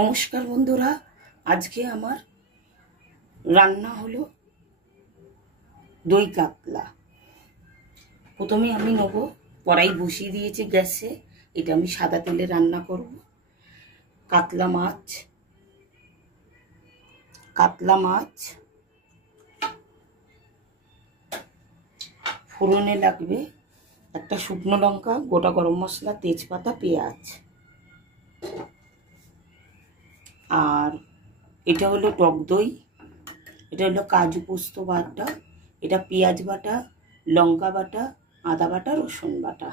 নমস্কার বন্ধুরা, আজকে আমার রান্না হলো দই কাতলা। প্রথমে আমি নেব, কড়াই বসিয়ে দিয়েছি গ্যাসে। এটা আমি সাদা তেলে রান্না করব। কাতলা মাছ ফোড়নে লাগবে একটা শুকনো লঙ্কা, গোটা গরম মশলা, তেজপাতা, পেঁয়াজ। আর এটা হলো টক দই, এটা হলো কাজু পোস্ত বাটা, এটা পেঁয়াজ বাটা, লঙ্কা বাটা, আদা বাটা, রসুন বাটা,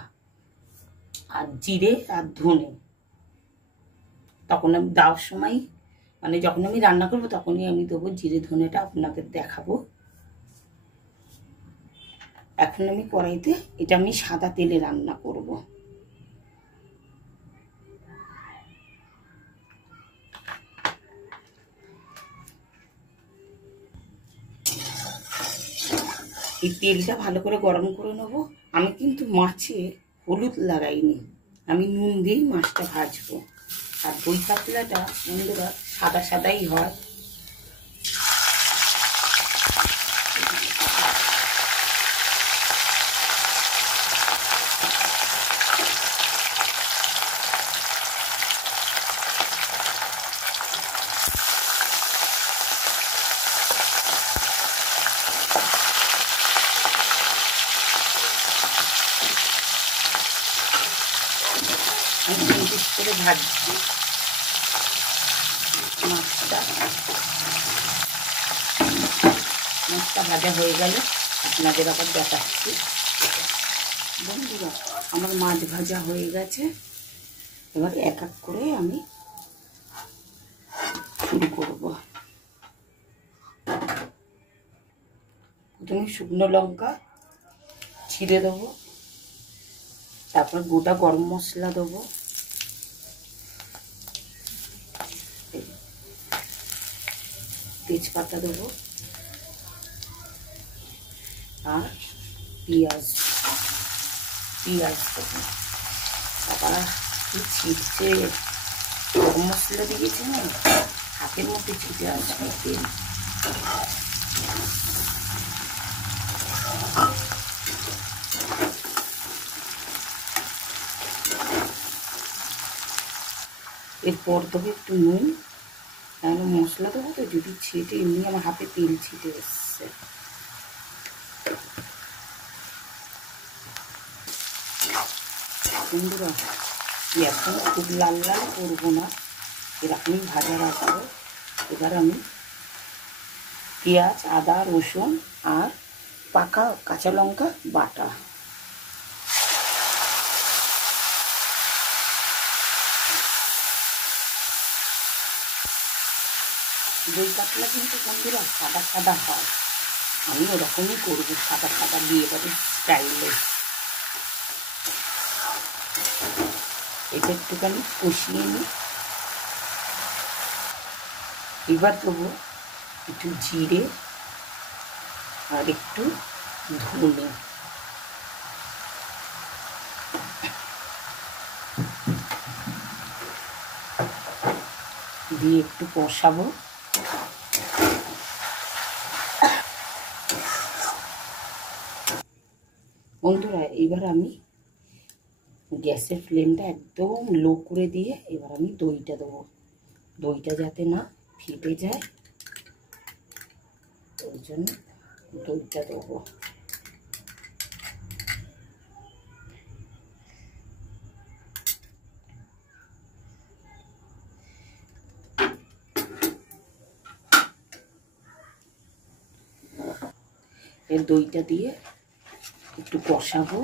আর জিরে আর ধনে। তখন আমি দেওয়ার সময়, মানে যখন আমি রান্না করবো তখনই আমি দেবো জিরে ধনেটা, আপনাদের দেখাবো। এখন আমি কড়াইতে, এটা আমি সাদা তেলে রান্না করব। এই তেলটা ভালো করে গরম করে নেবো। আমি কিন্তু মাছে হলুদ লাগাইনি, আমি নুন দিয়েই মাছটা ভাজবো। আর দই কাতলাটা বন্ধুরা সাদা সাদাই হয়। আমি পিস করে ভাজছি মাছটা ভাজা হয়ে গেল আপনাদের আবার দেখাচ্ছি। বন্ধুরা আমার মাছ ভাজা হয়ে গেছে। এবার এক এক করে আমি শুরু করব। প্রথমে শুকনো লঙ্কা ছিঁড়ে দেবো, তারপর গোটা গরম মশলা দেবো, তেজপাতা দেবো, আর পেঁয়াজ দেবো। আবার কি ছিটছে, গরম মশলা দিয়েছে না, হাতের মধ্যে ছিটে আসবে তেল। এরপর দেবো একটু নুন, কেন মশলা দেবো তো, যদি ছিটে, এমনি আমার হাতে তেল ছিটে এসছে। বন্ধুরা এখন খুব লাল লাল করবো না, এরকমই ভাজা রাখবো। এবার আমি পেঁয়াজ, আদা, রসুন আর পাকা কাঁচা লঙ্কা বাটা, দই কাতলা কিন্তু বন্ধুরা সাদা সাদা হয়, আমি ওরকমই করবো, সাদা সাদা দিয়ে এবারে স্টাইলে। এটা একটুখানি কষিয়ে নিই। এবার দেবো একটু জিরে আর একটু ধনে, দিয়ে একটু কষাবো। বন্ধুরা এবার আমি গ্যাসের ফ্লেমটা একদম লো করে দিয়ে এবার আমি দইটা দেবো। দইটা যাতে না ফেটে যায়, ওই জন্য দইটা দেবো। এর দইটা দিয়ে একটু কষাবো।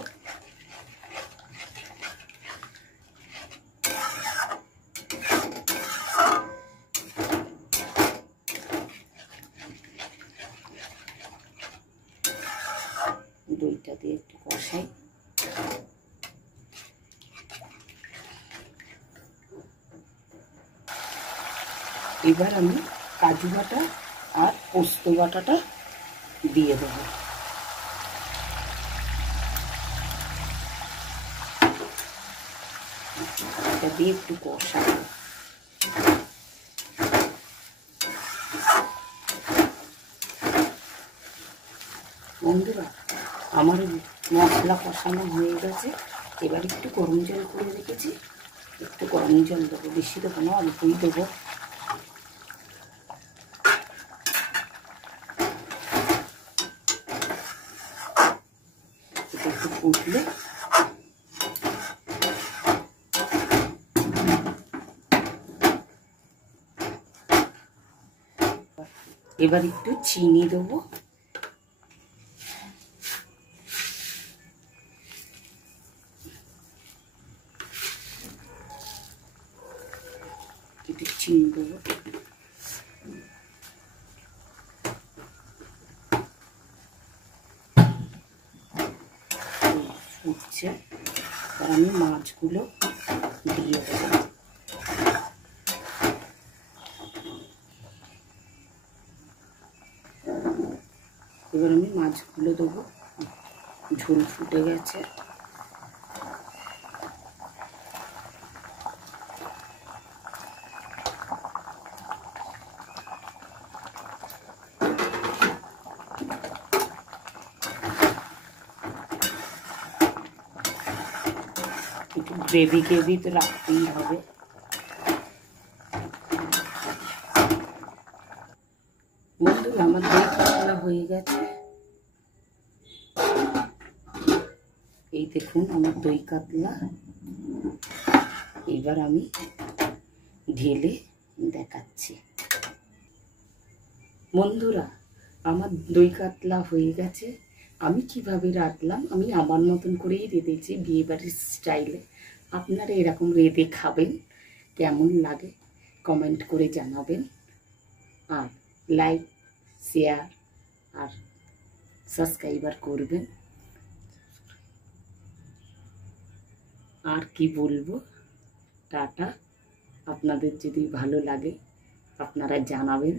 দইটা দিয়ে একটু কষাই। এবার আমি কাজু বাটা আর পোস্ত বাটাটা দিয়ে দেবো। এটা দিয়ে একটু কষাবো। বন্ধুরা আমার মশলা কষানো হয়ে গেছে, এবার একটু গরম জল করে রেখেছি, একটু গরম জল দেবো, বেশি দেবো না, অল্পই দেবো। এটা একটু ফুটলে এবার একটু চিনি দেবো, একটু চিনি দেবো। ফুটছে, আর আমি মাছগুলো দিয়ে দেবো। এবার আমি মাছগুলো দেবো, ঝোল ফুটে গেছে। একটু গ্রেভি তো রাখতেই হবে। বন্ধুরা আমার দই কাতলা হয়ে গেছে, এই দেখুন আমার দই কাতলা। এবার আমি ঢেলে দেখাচ্ছি। বন্ধুরা আমার দই কাতলা হয়ে গেছে। আমি কিভাবে রাঁধলাম, আমি আমার মতন করেই রেঁধেছি, বিয়েবাড়ির স্টাইলে। আপনারা এরকম রেঁধে খাবেন, কেমন লাগে কমেন্ট করে জানাবেন, আর লাইক, শেয়ার আর সাবস্ক্রাইবার করবেন। আর কি বলবো, টাটা। আপনাদের যদি ভালো লাগে আপনারা জানাবেন।